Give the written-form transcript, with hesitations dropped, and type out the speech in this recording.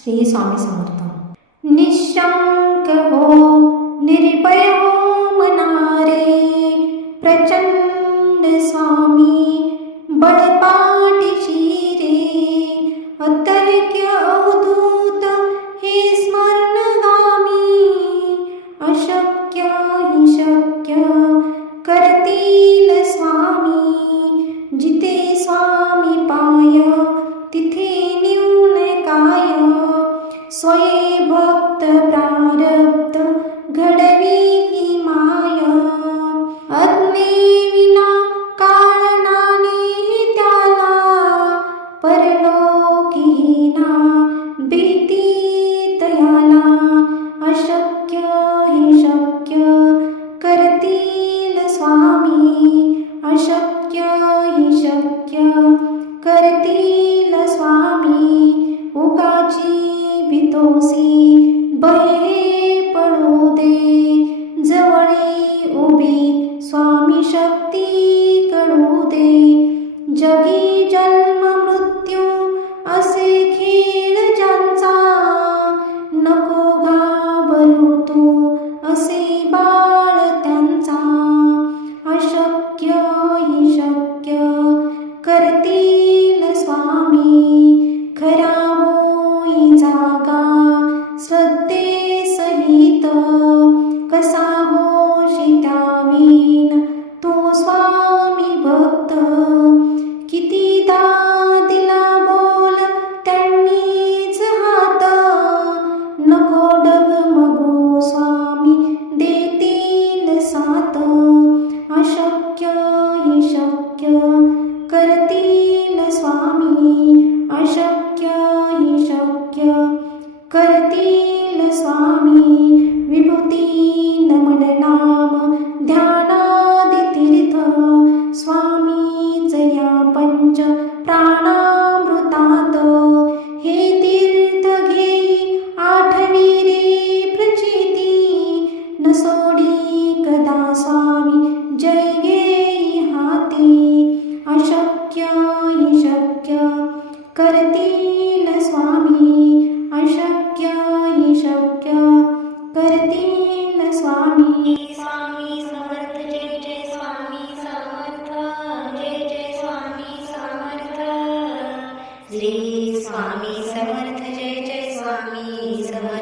श्री स्वामी समर्थ. निशंक हो निर्भय हो मनारे, प्रचंड स्वामी बळपाठीशी रे. अतर्क्य अवधूत हे स्मरणगामी, अशक्य हि शक्य करतील स्वामी. जिथे स्वामी पाय तिथे न्यून काय, स्वये भक्त प्रारब्ध घडवी ही माया. अज्ञेविना कारणाने त्याला, परलोकीना भीती तयाला. अशक्य हे शक्य करतील स्वामी, अशक्य हे शक्य करतील स्वामी. उगाची भीतोसी भये पडू दे, जवळी उभी स्वामी शक्ती कळू दे. जगी जन्म मृत्यू असे खेळ ज्यांचा, नको घाबरू तू असे बाळ त्यांचा. अशक्य हि शक्य करतील स्वामी, खरा होई जागा श्रद्धे सहित. कसा होशी त्यावीन तो स्वामी भक्त, कितीदा दिला बोल त्यांनीच हात. नको डगमगू स्वामी देतील साथ. अशक्य हि शक्य करतील स्वामी, अशक्य हि शक्य करतील स्वामी. विभूती नमन नाम ध्यानादि तीर्थ, स्वामीच या पंच प्राणामृतात. हे तीर्थ घेई आठवी रे प्रचिती, न सोडी कदा स्वामी जय घेई हाती. अशक्य हि शक्य करतील स्वामी, अशक्य हि शक्य करतील स्वामी. स्वामी समर्थ जय जय स्वामी समर्थ, जय जय स्वामी समर्थ. श्री स्वामी समर्थ जय जय स्वामी समर्थ.